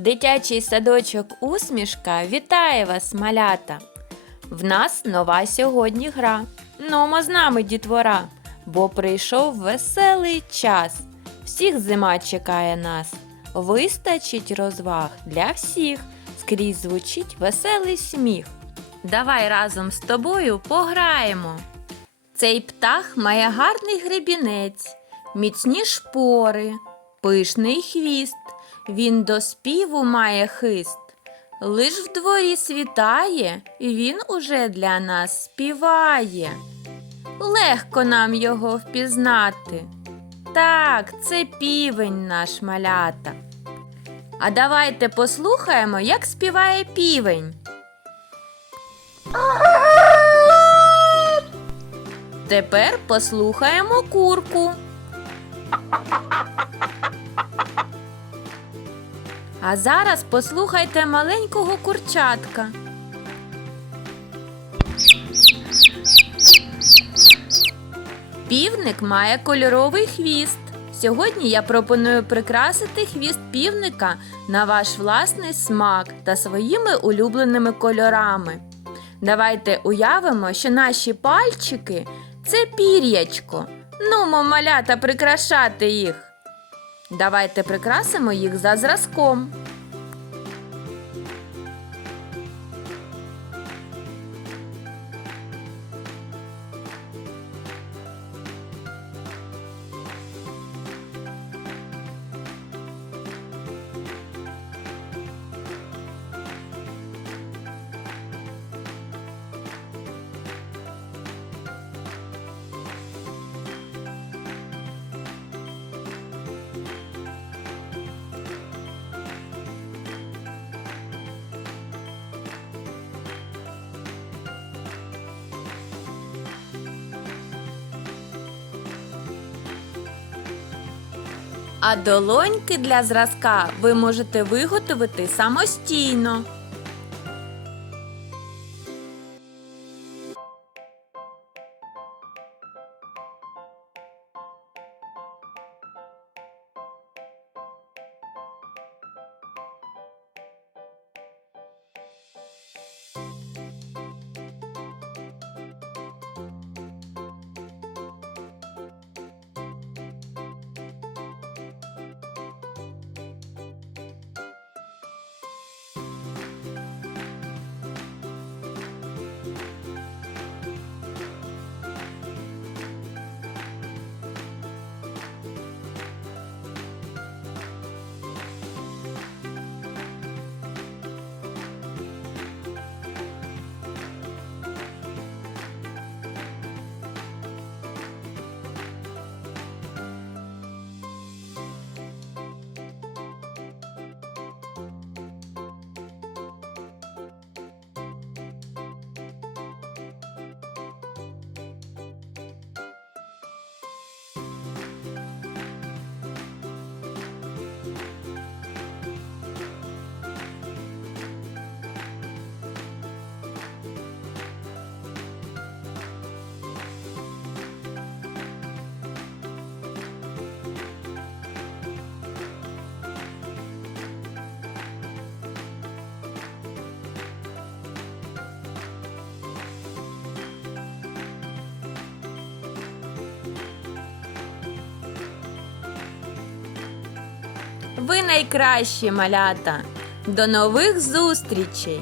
Дитячий садочок усмішка вітає вас, малята! В нас нова сьогодні гра. Номо з нами, дітвора, бо прийшов веселий час. Всіх зима чекає нас. Вистачить розваг для всіх. Скрізь звучить веселий сміх. Давай разом з тобою пограємо. Цей птах має гарний гребінець, міцні шпори, пишний хвіст. Він до співу має хист. Лиш в дворі світає, і він уже для нас співає. Легко нам його впізнати. Так, це півень наш малята. А давайте послухаємо, як співає півень. Тепер послухаємо курку. А зараз послухайте маленького курчатка. Півник має кольоровий хвіст. Сьогодні я пропоную прикрасити хвіст півника на ваш власний смак та своїми улюбленими кольорами. Давайте уявимо, що наші пальчики це пір'ячко. Нумо малята прикрашати їх. Давайте прикрасимо їх за зразком. А долоньки для зразка ви можете виготовити самостійно. Ви найкращі малята. До нових зустрічей!